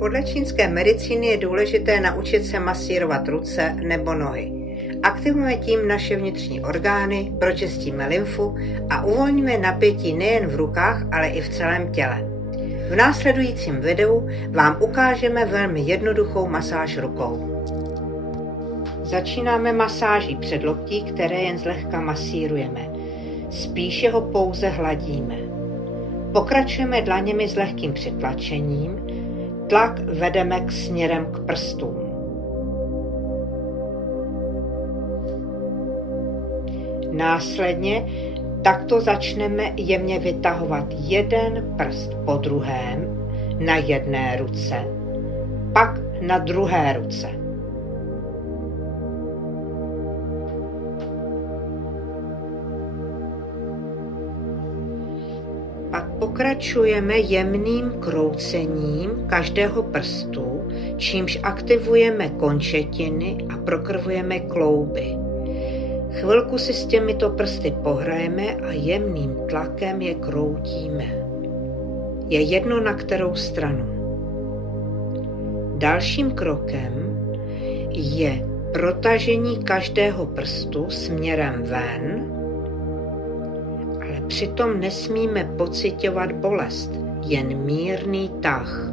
Podle čínské medicíny je důležité naučit se masírovat ruce nebo nohy. Aktivujeme tím naše vnitřní orgány, pročistíme lymfu a uvolníme napětí nejen v rukách, ale i v celém těle. V následujícím videu vám ukážeme velmi jednoduchou masáž rukou. Začínáme masáží předloktí, které jen zlehka masírujeme. Spíše ho pouze hladíme. Pokračujeme dlaněmi s lehkým přitlačením. Tlak vedeme směrem k prstům. Následně takto začneme jemně vytahovat jeden prst po druhém na jedné ruce, pak na druhé ruce. Pak pokračujeme jemným kroucením každého prstu, čímž aktivujeme končetiny a prokrvujeme klouby. Chvilku si s těmito prsty pohrajeme a jemným tlakem je kroutíme. Je jedno, na kterou stranu. Dalším krokem je protažení každého prstu směrem ven, ale přitom nesmíme pociťovat bolest, jen mírný tah.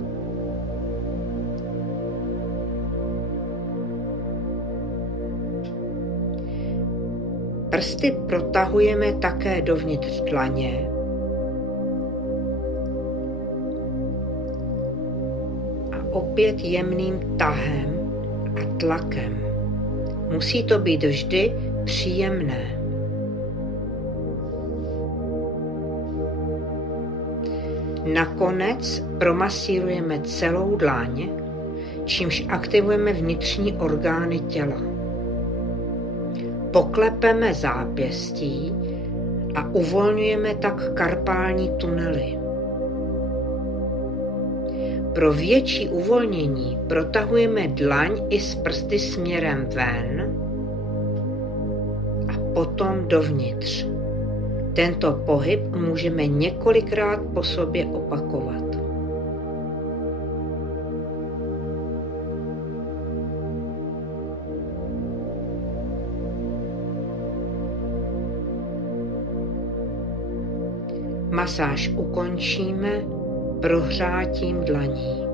Prsty protahujeme také dovnitř dlaně a opět jemným tahem a tlakem. Musí to být vždy příjemné. Nakonec promasírujeme celou dlaň, čímž aktivujeme vnitřní orgány těla. Poklepeme zápěstí a uvolňujeme tak karpální tunely. Pro větší uvolnění protahujeme dlaň i s prsty směrem ven a potom dovnitř. Tento pohyb můžeme několikrát po sobě opakovat. Masáž ukončíme prohřátím dlaní.